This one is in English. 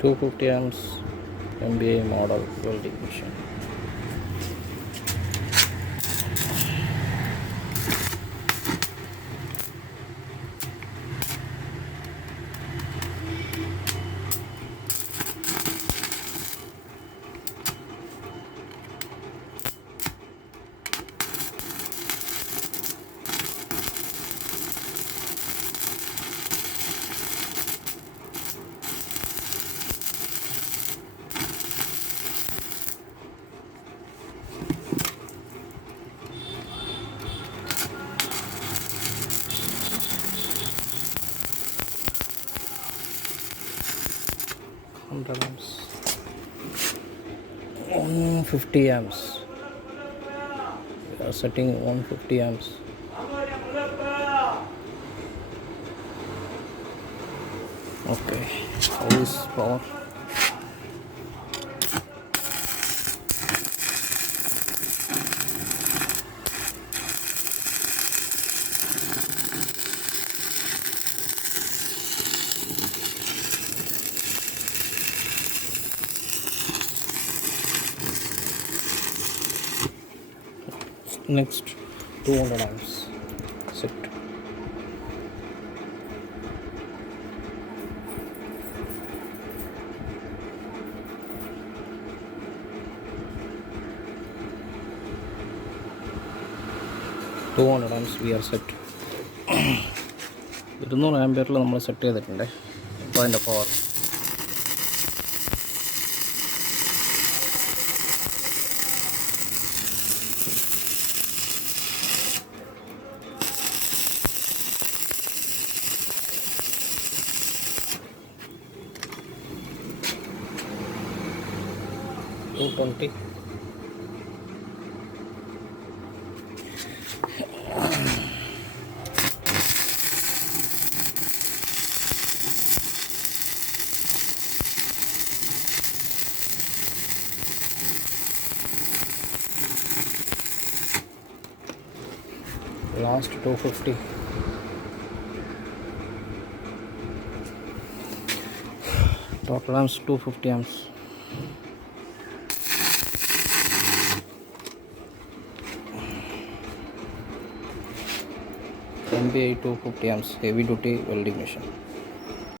250 amps MBA model welding machine. Hundred amps, 150 amps. We are setting 150 amps. Okay, how is power? Next 200 amps set. amps we are set. 200 ആംപിയറിൽ നമ്മൾ set ചെയ്തിട്ടുണ്ട്. അപ്പോൾ അതിൻ്റെ power $220. Last 250. Total amps 250 amps. MBA 250 amps heavy duty welding machine.